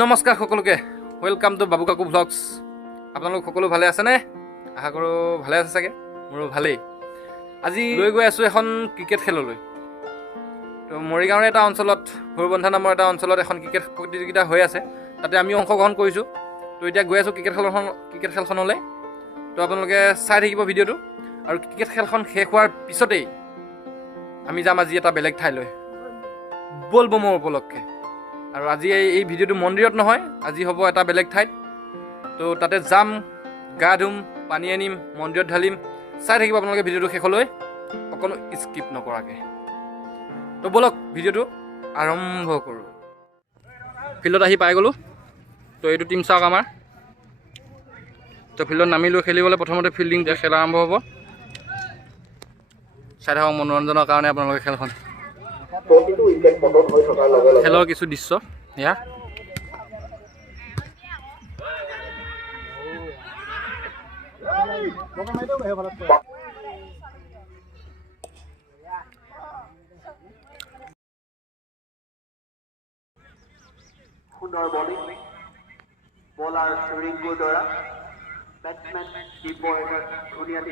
নমস্কাৰ সকলোকে welcome to Babu Kaku blogs. আপোনালোক সকলো ভালে আছেনে? আশা কৰোঁ ভালে আছে চাগে। মোৰো ভালেই। আজি লৈ গৈ আছোঁ এখন ক্ৰিকেট খেললৈ। তো মৰিগাঁৱৰ এটা অঞ্চলত ভৈৰৱন্ধা নামৰ এটা অঞ্চলত এখন ক্ৰিকেট প্ৰতিযোগিতা হৈ আছে, তাতে আমিও অংশগ্ৰহণ কৰিছোঁ। তো এতিয়া গৈ আছোঁ ক্ৰিকেট খেলখনলৈ। তো আপোনালোকে চাই থাকিব ভিডিঅ'টো, আৰু ক্ৰিকেট খেলখন শেষ হোৱাৰ পিছতেই আমি যাম আজি এটা বেলেগ ঠাইলৈ ব'লবমৰ উপলক্ষে। আৰু আজি এই ভিডিঅ'টো মন্দিৰত নহয়, আজি হ'ব এটা বেলেগ ঠাইত। তো তাতে যাম, গা ধুম, পানী আনিম, মন্দিৰত ঢালিম। চাই থাকিব আপোনালোকে ভিডিঅ'টো শেষলৈ, অকণো স্কিপ নকৰাকৈ। তো ব'লক ভিডিঅ'টো আৰম্ভ কৰোঁ। ফিল্ডত আহি পাই গ'লোঁ। তো এইটো টিম চাওক আমাৰ। তো ফিল্ডত নামিলোঁ খেলিবলৈ। প্ৰথমতে ফিল্ডিং খেল আৰম্ভ হ'ব। চাই থাকক মনোৰঞ্জনৰ কাৰণে আপোনালোকে খেলখন। খেলৰ কিছু দৃশ্য এয়া। সুন্দৰ বলিং, বলাৰ ৰিংগুৰ দ্বাৰা বেটছমেন দীপৰ ধুনীয়া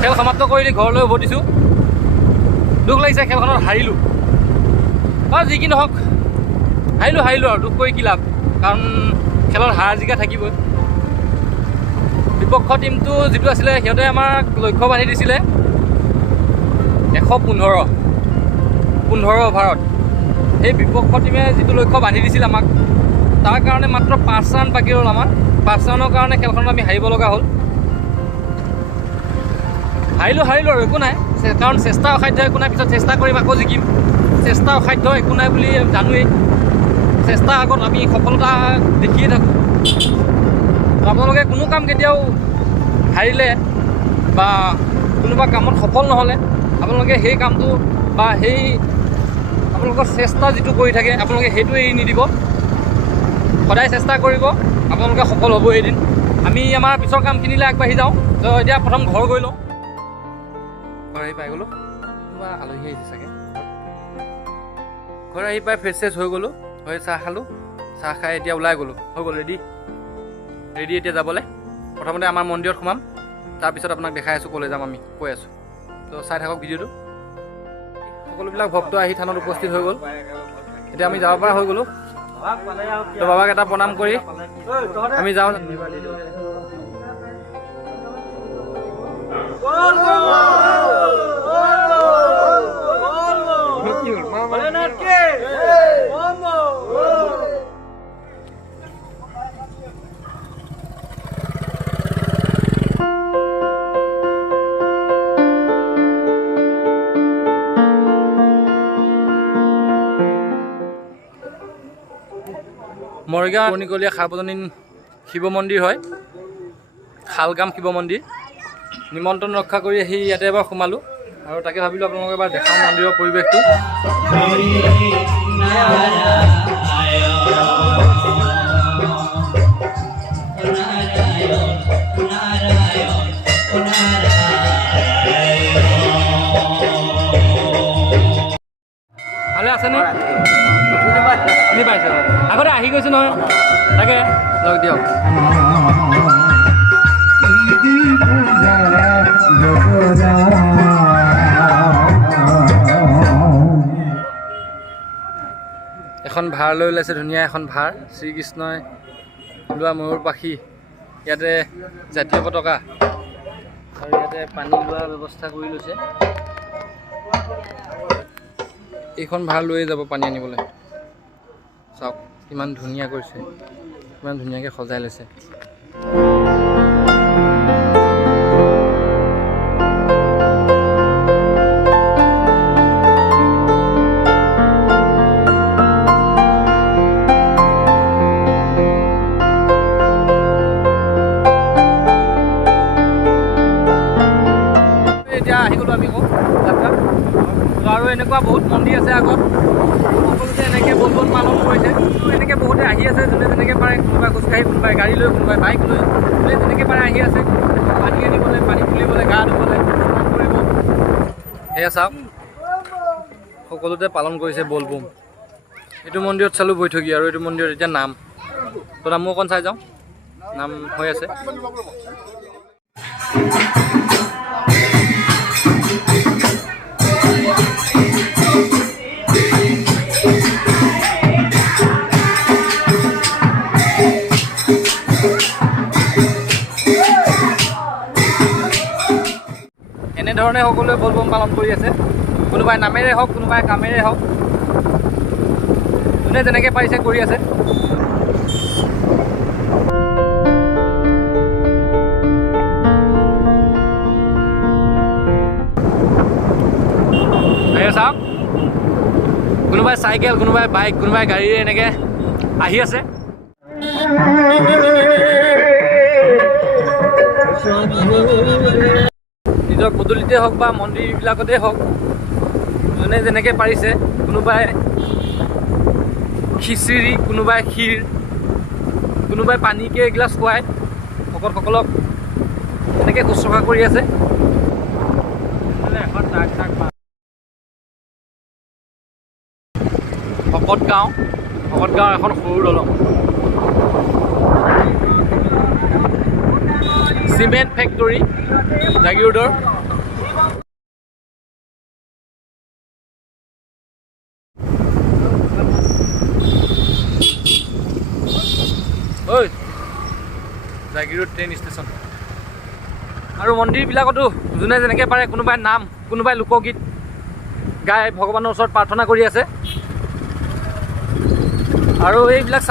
খেল সমাপ্ত কৰি ঘৰলৈ উভতিছোঁ। দুখ লাগিছে, খেলখনত হাৰিলোঁ। বাৰু যি কি নহওক, হাৰিলোঁ আৰু দুখ কৰি কি লাভ, কাৰণ খেলত হাৰ জিকা থাকিবই। বিপক্ষ টিমটো যিটো আছিলে, সিহঁতে আমাক লক্ষ্য বান্ধি দিছিলে 115 অভাৰত। সেই বিপক্ষ টিমে যিটো লক্ষ্য বান্ধি দিছিল আমাক, তাৰ কাৰণে মাত্ৰ 5 ৰান বাকী ৰ'ল আমাৰ। 5 ৰানৰ কাৰণে খেলখনত আমি হাৰিব লগা হ'ল। হাৰিলোঁ আৰু একো নাই, কাৰণ চেষ্টা অসাধ্য একো নাই। পিছত চেষ্টা কৰিম, আকৌ জিকিম। চেষ্টা অসাধ্য একো নাই বুলি জানোৱেই। চেষ্টাৰ আগত আমি সফলতা দেখিয়ে থাকোঁ। আপোনালোকে কোনো কাম কেতিয়াও হাৰিলে বা কোনোবা কামত সফল নহ'লে আপোনালোকে সেই কামটো বা সেই আপোনালোকৰ চেষ্টা যিটো কৰি থাকে, আপোনালোকে সেইটো এৰি নিদিব। সদায় চেষ্টা কৰিব, আপোনালোকে সফল হ'ব এদিন। আমি আমাৰ পিছৰ কামখিনিলৈ আগবাঢ়ি যাওঁ। তো এতিয়া প্ৰথম ঘৰ গৈ লওঁ। ঘৰ আহি পাই গ'লোঁ। কোনোবা আলহী আহিছে চাগে। ঘৰ আহি পাই ফ্ৰেছ হৈ গ'লোঁ, হৈ চাহ খালোঁ। চাহ খাই এতিয়া ওলাই গ'লোঁ। হৈ গ'ল ৰেডি এতিয়া যাবলৈ। প্ৰথমতে আমাৰ মন্দিৰত সোমাম, তাৰপিছত আপোনাক দেখাই আছোঁ ক'লৈ যাম আমি, কৈ আছোঁ। তো চাই থাকক ভিডিঅ'টো। সকলোবিলাক ভক্ত আহি থানত উপস্থিত হৈ গ'ল। এতিয়া আমি যাব পৰা হৈ গ'লোঁ। তো বাবাক এটা প্ৰণাম কৰি আমি যাওঁ। মৰিগাঁও পুৰণিকলীয়া সাৰ্বজনীন শিৱ মন্দিৰ হয়, শালগাম শিৱ মন্দিৰ। নিমন্ত্ৰণ ৰক্ষা কৰি আহি ইয়াতে এবাৰ সোমালোঁ, আৰু তাকে ভাবিলোঁ আপোনালোকে এবাৰ দেখাওঁ মন্দিৰৰ পৰিৱেশটো। ভালে আছেনে? চিনি পাইছে? আগতে আহি গৈছোঁ নহয়, তাকে লগ দিয়ক। এখন ভাৰ লৈ ওলাইছে, ধুনীয়া এখন ভাৰ। শ্ৰীকৃষ্ণই লোৱা ময়ূৰ পাখি, ইয়াতে জাতীয় পতাকা, আৰু ইয়াতে পানী লোৱাৰ ব্যৱস্থা কৰি লৈছে। এইখন ভাৰ লৈয়ে যাব পানী আনিবলৈ। চাওক কিমান ধুনীয়া কৰিছে, কিমান ধুনীয়াকৈ সজাই লৈছে। এতিয়া আহি গ'লোঁ আমি আকৌ যাত্ৰা। আৰু এনেকুৱা বহুত মন্দিৰ আছে আগত, সকলোতে এনেকৈ বলবম পালন কৰিছে। এনেকৈ বহুতে আহি আছে, যোনে যেনেকৈ পাৰে, কোনোবাই খোজকাঢ়ি, কোনোবাই গাড়ী লৈ, কোনোবাই বাইক লৈ, যোনে যেনেকৈ পাৰে আহি আছে। পানী আনিবলৈ, পানী তুলিবলৈ, গা ধুবলৈ কৰিব। সেয়া চাওক, সকলোতে পালন কৰিছে বলবম। এইটো মন্দিৰত চালোঁ বৈঠকি, আৰু এইটো মন্দিৰত এতিয়া নাম। তো নামো অকণ চাই যাওঁ, নাম হৈ আছে। এনেধৰণে সকলোৱে বলবম পালন কৰি আছে। কোনোবাই নামেৰে হওক, কোনোবাই কামেৰে হওক, যোনে যেনেকৈ পাৰিছে কৰি আছে। চাওক, কোনোবাই চাইকেল, কোনোবাই বাইক, কোনোবাই গাড়ীৰে এনেকৈ আহি আছে। নিজৰ পদূলিতে হওক বা মন্দিৰবিলাকতে হওক, যোনে যেনেকৈ পাৰিছে, কোনোবাই খিচিৰি, কোনোবাই ক্ষীৰ, কোনোবাই পানীকে এগিলাচ খুৱাই ভকতসকলক এনেকৈ শুশ্ৰূষা কৰি আছে। ভকতগাঁও এখন সৰু দলং। চিমেণ্ট ফেক্টৰী জাগিৰোডৰ। ঐ জাগিৰোড ট্ৰেইন ষ্টেচন। আৰু মন্দিৰবিলাকতো যোনে যেনেকৈ পাৰে, কোনোবাই নাম, কোনোবাই লোকগীত গাই ভগৱানৰ ওচৰত প্ৰাৰ্থনা কৰি আছে। আৰু এইবিলাক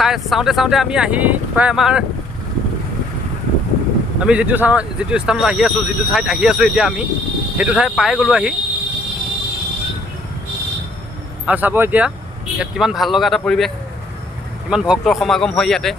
চাওঁতে আমি আহি প্ৰায় আমি যিটো স্থানত আহি আছোঁ, যিটো ঠাইত আহি আছোঁ এতিয়া আমি, সেইটো ঠাই পাই গ'লোঁ আহি। আৰু চাব এতিয়া ইয়াত কিমান ভাল লগা এটা পৰিৱেশ, কিমান ভক্তৰ সমাগম হয় ইয়াতে।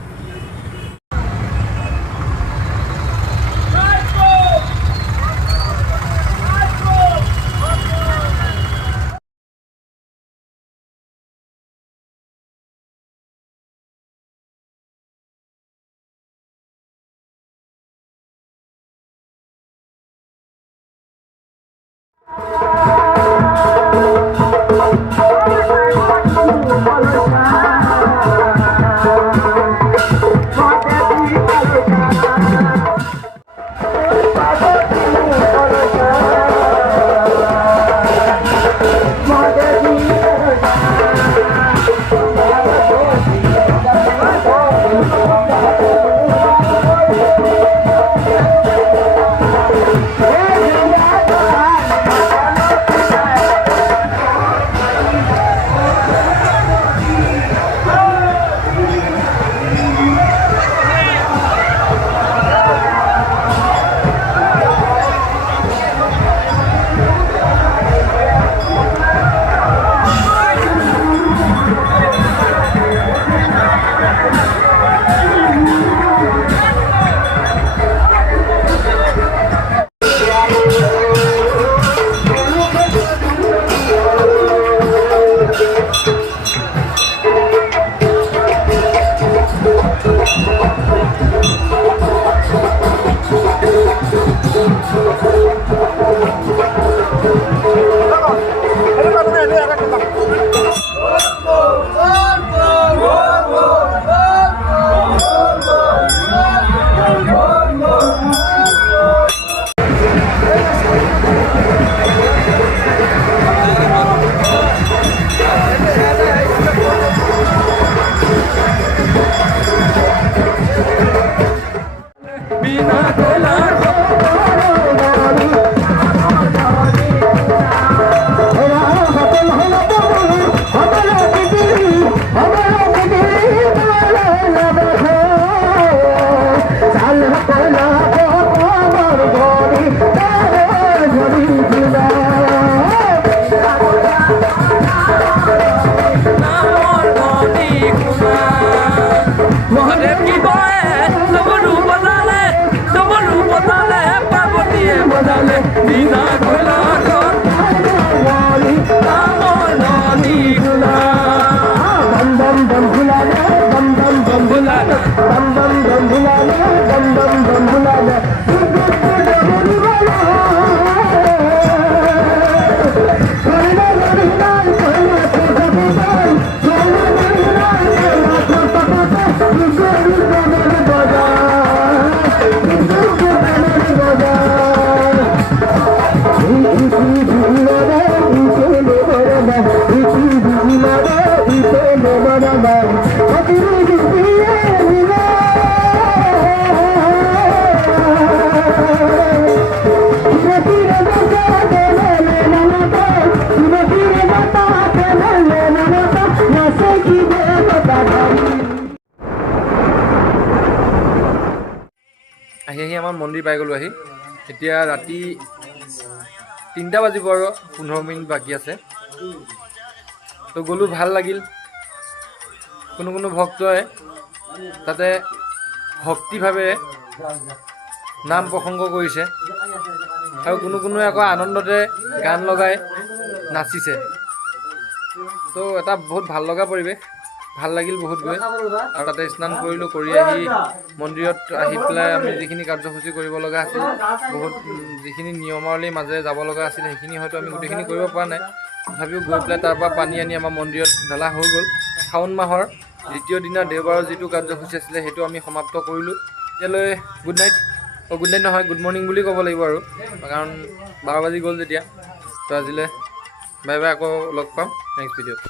bam bam bam bulala, bam bam bam bulala. আহি আমাৰ মন্দিৰ পাই গ'লোঁ আহি। এতিয়া ৰাতি 3টা বাজিব আৰু 15 মিনিট বাকী আছে। তো গ'লোঁ, ভাল লাগিল। কোনো ভক্তই তাতে ভক্তিভাৱে নাম প্ৰসংগ কৰিছে আৰু কোনোৱে আকৌ আনন্দতে গান লগাই নাচিছে। তো এটা বহুত ভাল লগা পৰিৱেশ, ভাল লাগিল বহুত গৈ। আৰু তাতে স্নান কৰিলোঁ, কৰি আহি মন্দিৰত আহি পেলাই আমি যিখিনি কাৰ্যসূচী কৰিব লগা আছিল, বহুত যিখিনি নিয়মাৱলীৰ মাজেৰে যাব লগা আছিল, সেইখিনি হয়তো আমি গোটেইখিনি কৰিব পৰা নাই। তথাপিও গৈ পেলাই তাৰ পৰা পানী আনি আমাৰ মন্দিৰত ঢলা হৈ গ'ল। শাওণ মাহৰ দ্বিতীয় দিনা দেওবাৰৰ যিটো কাৰ্যসূচী আছিলে সেইটো আমি সমাপ্ত কৰিলোঁ। এতিয়ালৈ গুড নাইট, গুড নাইট নহয়, গুড মৰ্ণিং বুলি ক'ব লাগিব আৰু, কাৰণ 12 বাজি গ'ল যেতিয়া। তো আজিলৈ বাই বাই, আকৌ লগ পাম নেক্সট ভিডিঅ'ত।